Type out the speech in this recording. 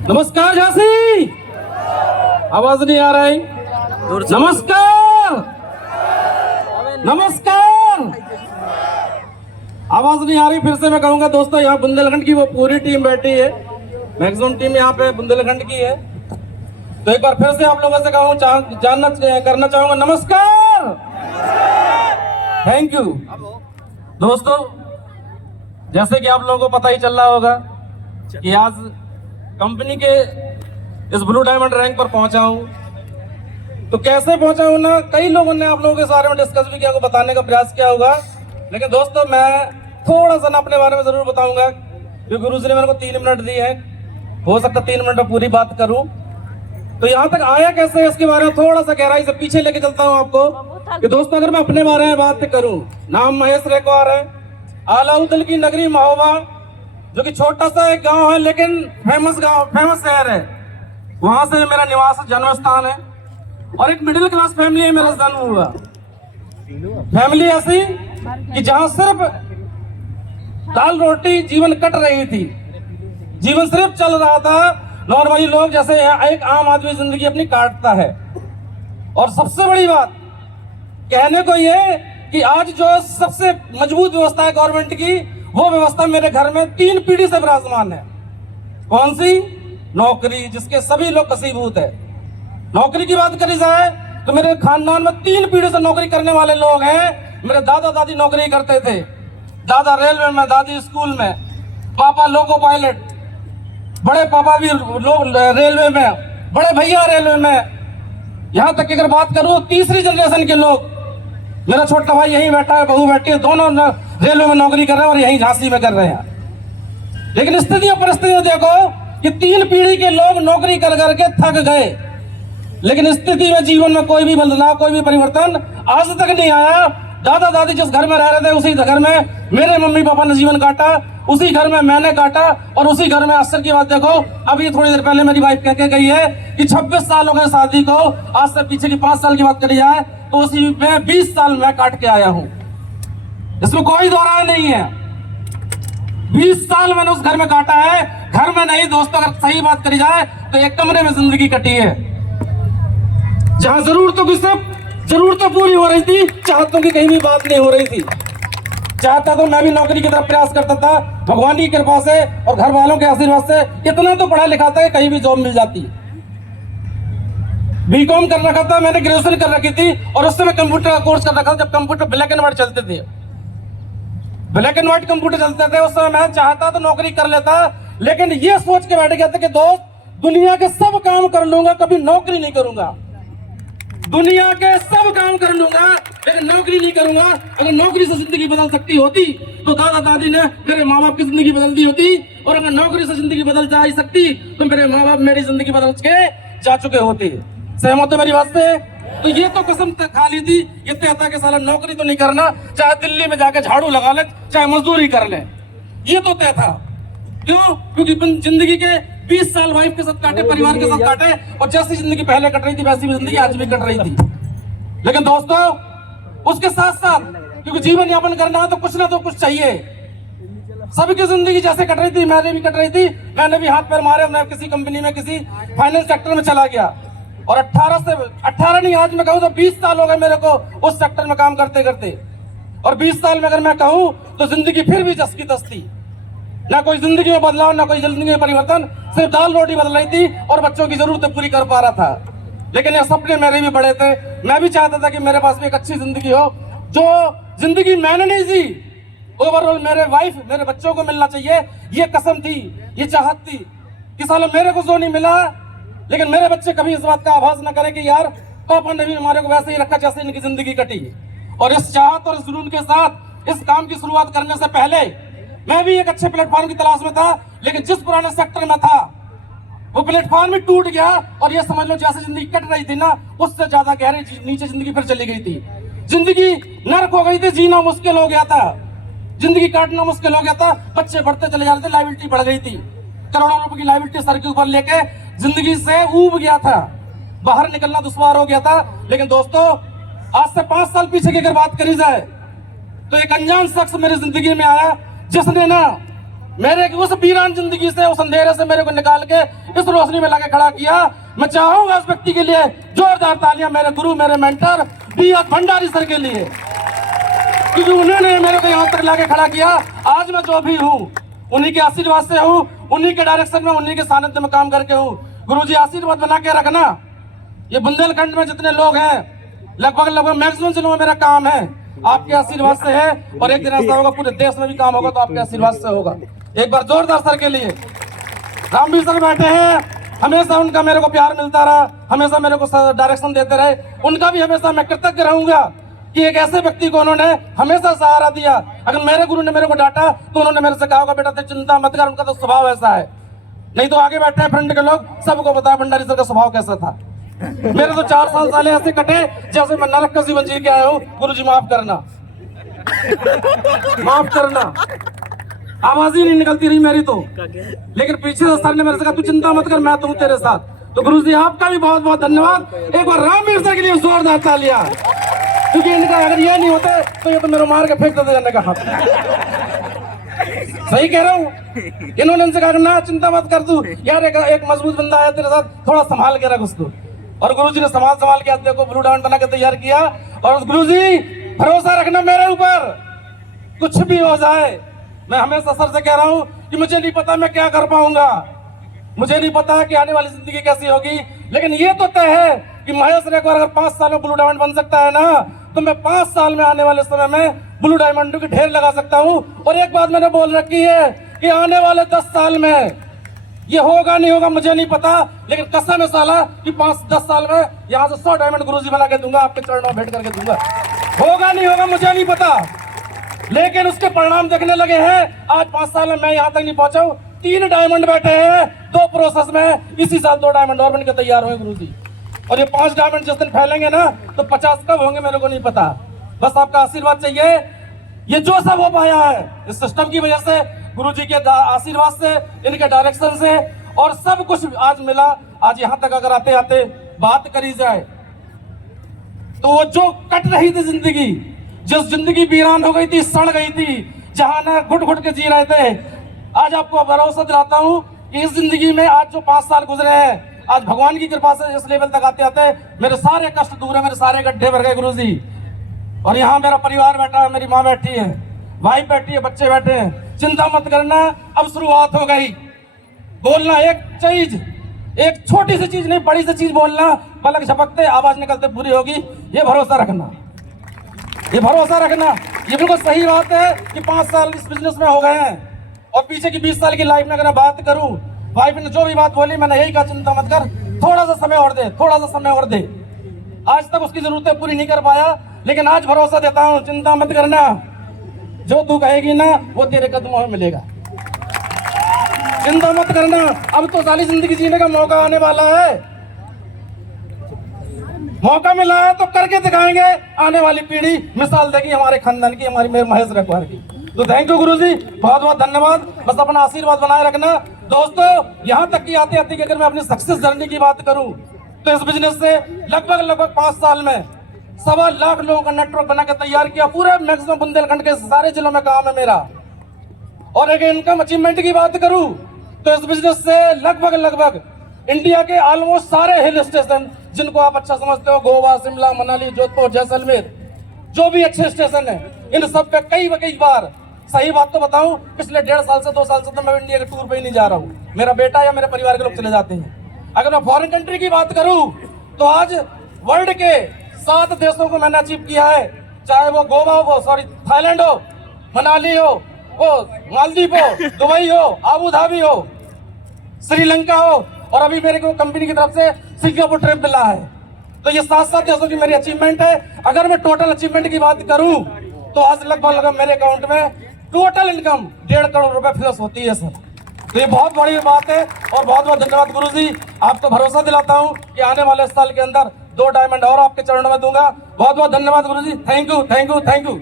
नमस्कार झांसी, आवाज नहीं आ रहा है। नमस्कार, नमस्कार, आवाज नहीं आ रही। फिर से मैं कहूंगा दोस्तों, यहाँ बुंदेलखंड की वो पूरी टीम बैठी है, मैक्सिमम टीम यहाँ पे बुंदेलखंड की है। तो एक बार फिर से आप लोगों से जानना करना चाहूंगा, नमस्कार, थैंक यू। दोस्तों, जैसे कि आप लोगों को पता ही चल रहा होगा कि आज कंपनी के इस ब्लू डायमंड रैंक पर पहुंचा हूं। तो कैसे पहुंचा हूं ना, कई लोगों ने आप लोगों के बारे में डिस्कस भी किया, को बताने का प्रयास किया होगा। लेकिन दोस्तों, मैं थोड़ा सा ना अपने बारे में जरूर बताऊंगा, क्योंकि गुरु जी ने मेरे को 3 मिनट दिए हैं। हो सकता 3 मिनट में पूरी बात करूं। तो यहाँ तक आया कैसे, इसके बारे में थोड़ा सा गहराई से पीछे लेके चलता हूँ आपको। कि दोस्तों, अगर मैं अपने बारे में बात करूं, नाम महेश रेकवार है, आलाउद्दीन की नगरी महोबा, जो कि छोटा सा एक गांव है लेकिन फेमस शहर है। वहां से मेरा निवास जन्म स्थान है, और एक मिडिल क्लास फैमिली है मेरा जन्म हुआ। फैमिली ऐसी कि जहां सिर्फ दाल रोटी जीवन कट रही थी, जीवन सिर्फ चल रहा था नॉर्मली लोग जैसे एक आम आदमी जिंदगी अपनी काटता है। और सबसे बड़ी बात कहने को ये कि आज जो सबसे मजबूत व्यवस्था है गवर्नमेंट की, वो व्यवस्था मेरे घर में 3 पीढ़ी से विराजमान है। कौन सी? नौकरी, जिसके सभी लोग कसीबूत है। नौकरी की बात करी जाए तो मेरे खानदान में 3 पीढ़ी से नौकरी करने वाले लोग हैं। मेरे दादा दादी नौकरी करते थे, दादा रेलवे में, दादी स्कूल में, पापा लोको पायलट, बड़े पापा भी लोग रेलवे में, बड़े भैया रेलवे में। यहाँ तक कि अगर बात करूं तीसरी जनरेशन के लोग, मेरा छोटा भाई यहीं बैठा है, बहू बैठी है, दोनों रेलवे में नौकरी कर रहे हैं और यहीं झांसी में कर रहे हैं। लेकिन स्थिति और परिस्थिति देखो कि 3 पीढ़ी के लोग नौकरी कर करके थक गए, लेकिन स्थिति में जीवन में कोई भी बदलाव, कोई भी परिवर्तन आज तक नहीं आया। दादा दादी जिस घर में रह रहे थे, उसी घर में मेरे मम्मी पापा ने जीवन काटा, उसी घर में मैंने काटा, और उसी घर में आश्चर्य की बात देखो, अभी थोड़ी देर पहले मेरी वाइफ कह के गई है कि 26 साल हो गए शादी को। आज से पीछे की 5 साल की बात करी जाए तो उसी में 20 साल मैं काट के आया हूं, इसमें कोई दो राय नहीं है। 20 साल मैंने उस घर में काटा है, घर में नहीं दोस्तों, अगर सही बात करी जाए तो एक कमरे में जिंदगी कटी है, जहां जरूरतों की सिर्फ जरूरतें पूरी हो रही थी, चाहतों की कहीं भी बात नहीं हो रही थी। चाहता तो मैं भी नौकरी की तरफ प्रयास करता था, भगवान की कृपा से और घर वालों के आशीर्वाद से इतना तो पढ़ा लिखा था कि कहीं भी जॉब मिल जाती। बीकॉम कर रखा था मैंने, ग्रेजुएशन कर रखी थी, और उस समय कंप्यूटर का कोर्स कर रखा था, जब कंप्यूटर ब्लैक एंड व्हाइट चलते थे, ब्लैक एंड व्हाइट कंप्यूटर चलते थे। उस समय मैं चाहता तो नौकरी कर लेता, लेकिन ये सोच के बैठ गया था कि दोस्त, दुनिया के सब काम कर लूंगा, कभी नौकरी नहीं करूंगा। दुनिया के सब काम कर लूंगा लेकिन नौकरी नहीं करूंगा। अगर नौकरी से जिंदगी बदल सकती होती तो दादा दादी ने मेरे माँ बाप की जिंदगी बदल दी होती, और अगर नौकरी से जिंदगी बदल जा ही सकती तो मेरे माँ बाप मेरी जिंदगी बदल के जा चुके होते। सहमत हो मेरी बात से? तो ये तो कसम खा ली थी, ये तय था कि साला नौकरी तो नहीं करना, चाहे दिल्ली में जाकर झाड़ू लगा ले, चाहे मजदूरी कर ले, ये तो तय था। क्यों? क्योंकि जिंदगी के 20 साल वाइफ के साथ काटे, परिवार के साथ काटे, और जैसी जिंदगी पहले कट रही थी वैसी जिंदगी आज भी कट रही थी। लेकिन दोस्तों, उसके साथ साथ क्योंकि जीवन यापन करना है तो कुछ चाहिए। सबकी जिंदगी जैसे कट रही थी, मेरी भी कट रही थी। मैंने भी हाथ पैर मारे, मैं किसी कंपनी में, किसी फाइनेंस सेक्टर में चला गया, और 18 नहीं, आज मैं कहूँ तो 20 साल हो गए मेरे को उस सेक्टर में काम करते करते। और 20 साल में अगर मैं कहूँ तो जिंदगी फिर भी जस की तस थी, ना कोई जिंदगी में बदलाव, ना कोई जिंदगी में परिवर्तन, सिर्फ दाल रोटी बदल रही थी और बच्चों की जरूरतें पूरी कर पा रहा था। लेकिन ये सपने मेरे भी बड़े थे, मैं भी चाहता था कि मेरे पास भी एक अच्छी जिंदगी हो, जो जिंदगी मैंने नहीं जी, ओवरऑल मेरे वाइफ, मेरे बच्चों को मिलना चाहिए। ये कसम थी, ये चाहत थी कि साला मेरे को जो नहीं मिला, लेकिन मेरे बच्चे कभी इस बात का आभास न करें कि यार पापा ने भी हमारे को वैसे ही रखा जैसे इनकी जिंदगी कटी। और इस चाहत और इस जुनून के साथ इस काम की शुरुआत करने से पहले मैं भी एक अच्छे प्लेटफॉर्म की तलाश में था, लेकिन जिस पुराने सेक्टर में था वो प्लेटफॉर्म भी टूट गया, और ये समझ लो जैसे जिंदगी कट रही थी ना, उससे ज्यादा गहरी नीचे जिंदगी फिर चली गई थी। जिंदगी नर्क हो गई थी, जीना मुश्किल हो गया था, जिंदगी काटना मुश्किल हो गया था, बच्चे बढ़ते चले जा रहे थे, लाइबिलिटी बढ़ गई थी, करोड़ों रुपए की लाइबिलिटी सर के ऊपर लेके जिंदगी से ऊब गया था, बाहर निकलना दुश्वार हो गया था। लेकिन दोस्तों, आज से 5 साल पीछे की अगर बात करी जाए तो एक अनजान शख्स मेरी जिंदगी में आया, जिसने ना मेरे उस वीरान जिंदगी से, उस अंधेरे से मेरे को निकाल के इस रोशनी में लाके खड़ा किया। मैं चाहूंगा इस व्यक्ति के लिए जोरदार तालियां, मेरे गुरु, मेरे मेंटर B.S. भंडारी सर के लिए, क्योंकि उन्होंने मेरे को यहाँ तक लाके खड़ा किया। आज मैं जो भी हूँ उन्हीं के आशीर्वाद से हूँ, उन्हीं के डायरेक्शन में, उन्हीं के सानिध्य में काम करके हूँ। गुरुजी आशीर्वाद बना के रखना। ये बुंदेलखंड में जितने लोग हैं, लगभग मैक्सिमम जिलों में मेरा काम है आपके आशीर्वाद से है, और एक दिन ऐसा होगा पूरे देश में भी काम होगा तो आपके आशीर्वाद से होगा। एक बार जोरदार सर के लिए। रामवीर सर बैठे हैं, हमेशा उनका मेरे को प्यार मिलता रहा, हमेशा मेरे को डायरेक्शन देते रहे। उनका भी हमेशा मैं कृतज्ञ रहूंगा कि एक ऐसे व्यक्ति को उन्होंने हमेशा सहारा दिया। अगर मेरे गुरु ने मेरे को डांटा तो उन्होंने मेरे से कहा होगा बेटा चिंता मत कर, उनका तो स्वभाव ऐसा है। नहीं तो आगे बैठे हैं फ्रंट के लोग, सबको बताया भंडारी सर का स्वभाव कैसा था। मेरे तो 4 साल ऐसे कटे जैसे मैं नरक का जीवन जी के आया हूँ। गुरुजी माफ करना, माफ करना, आवाज ही नहीं निकलती रही मेरी तो। लेकिन पीछे से सर ने मेरे से कहा तू चिंता मत कर, मैं तो हूँ तेरे साथ। तो गुरुजी आपका भी बहुत बहुत धन्यवाद। एक बार रामवीर सर के लिए जोरदार तालियां, क्योंकि इनका अगर ये नहीं होते तो ये तो मेरे मार के फेंक देते जाने का हाथ। सही कह रहा हूँ। इन्होंने इनसे कहा ना चिंता मत कर तू यार, एक मजबूत बंदा आया तेरे साथ, थोड़ा संभाल के रख उसको। और गुरुजी ने संभाल के आते को ब्लू डायमंड बना के तैयार किया। और गुरुजी भरोसा रखना मेरे ऊपर, कुछ भी हो जाए। मैं हमेशा सर से कह रहा हूँ कि मुझे नहीं पता मैं क्या कर पाऊंगा, मुझे नहीं पता कि आने वाली जिंदगी कैसी होगी, लेकिन ये तो तय है कि महेश ने अगर 5 साल में ब्लू डायमंड बन सकता है ना, तो मैं 5 साल में आने वाले समय में ब्लू डायमंड की ढेर लगा सकता हूँ। और एक बात मैंने बोल रखी है कि आने वाले 10 साल में ये होगा नहीं होगा मुझे नहीं पता, लेकिन कसम है साला कि 5-10 साल में यहाँ से 100 डायमंड गुरुजी बना के दूंगा, आपके चरणों में भेंट करके दूंगा। होगा नहीं होगा मुझे नहीं पता, लेकिन उसके परिणाम देखने लगे हैं। आज 5 साल में मैं यहाँ तक नहीं पहुंचा हूँ, 3 डायमंड बैठे हैं 2 प्रोसेस में। इसी साल 2 डायमंड और बनकर तैयार हुए गुरुजी। और ये 5 डायमंड जिस दिन फैलेंगे ना तो 50 कब होंगे मेरे को नहीं पता। बस आपका आशीर्वाद चाहिए। ये जो सब हो पाया है इस सिस्टम की वजह से, गुरुजी के आशीर्वाद से, इनके डायरेक्शन से, और सब कुछ आज मिला। आज यहाँ तक अगर आते आते बात करी जाए तो वो जो कट रही थी जिंदगी, जिस जिंदगी वीरान हो गई थी, सड़ गई थी, जहां ना घुट घुट के जी रहे थे, आज आपको भरोसा दिलाता हूं कि इस जिंदगी में आज जो 5 साल गुजरे हैं, आज भगवान की कृपा से इस लेवल तक आते आते मेरे सारे कष्ट दूर है, मेरे सारे गड्ढे भर गए गुरुजी। और यहाँ मेरा परिवार बैठा है, मेरी माँ बैठी है, भाई बैठी है, बच्चे बैठे हैं। चिंता मत करना, अब शुरुआत हो गई। बोलना एक चीज, एक छोटी सी चीज नहीं, बड़ी सी चीज बोलना, पलक झपकते आवाज निकलते पूरी होगी। ये भरोसा रखना, ये भरोसा रखना। ये बिल्कुल सही बात है कि 5 साल इस बिजनेस में हो गए हैं, और पीछे की 20 साल की लाइफ में अगर मैं बात करूं, वाइफ ने जो भी बात बोली मैंने यही कहा चिंता मत कर, थोड़ा सा समय और दे, थोड़ा सा समय और दे। आज तक उसकी जरूरतें पूरी नहीं कर पाया, लेकिन आज भरोसा देता हूं, चिंता मत करना, जो तू कहेगी ना वो तेरे कदमों में मिलेगा। चिंता मत करना, अब तो सारी जिंदगी जीने का मौका आने वाला है, मौका मिला है तो करके दिखाएंगे। आने वाली पीढ़ी मिसाल देगी हमारे खानदान की, हमारी मेरे महेश रखवार की। तो थैंक यू गुरुजी, बहुत बहुत धन्यवाद। बस अपना आशीर्वाद बनाए रखना दोस्तों। यहाँ तक की आते आते अगर मैं अपनी सक्सेस जर्नी की बात करूं तो इस बिजनेस से लगभग 5 साल में 1.25 लाख लोगों का नेटवर्क बना के तैयार किया। पूरे मैक्सिमम बुंदेलखंड के सारे जिलों में काम है मेरा। और अगर इनकम अचीवमेंट की बात करूं तो इस बिजनेस से लगभग इंडिया के ऑलमोस्ट सारे हिल स्टेशन जिनको आप अच्छा समझते हो, गोवा, शिमला, मनाली, जोधपुर, जैसलमेर, जो भी अच्छे स्टेशन है, इन सब पे कई बार, सही बात तो बताऊं, पिछले 1.5 साल से 2 साल से तो मैं इंडिया के टूर पे ही नहीं जा रहा हूं। मेरा बेटा या मेरे परिवार के लोग चले जाते हैं। अगर मैं फॉरेन कंट्री की बात करूं तो आज वर्ल्ड के 7 देशों को मैंने अचीव किया है, चाहे वो गोवा हो, थाईलैंड हो, मनाली हो, वो मालदीव हो, दुबई हो, आबू धाबी हो, श्रीलंका हो, और अभी मेरे को कंपनी की तरफ से सिंगापुर ट्रिप मिला है। तो ये 7 देशों की मेरी अचीवमेंट है। अगर मैं टोटल अचीवमेंट की बात करूं तो आज लगभग मेरे अकाउंट में टोटल इनकम 1.5 करोड़ रुपए प्लस होती है सर। तो ये बहुत बड़ी बात है, और बहुत बहुत धन्यवाद गुरुजी। आपको भरोसा दिलाता हूं कि आने वाले साल के अंदर 2 डायमंड और आपके चरणों में दूंगा। बहुत बहुत धन्यवाद गुरुजी, थैंक यू।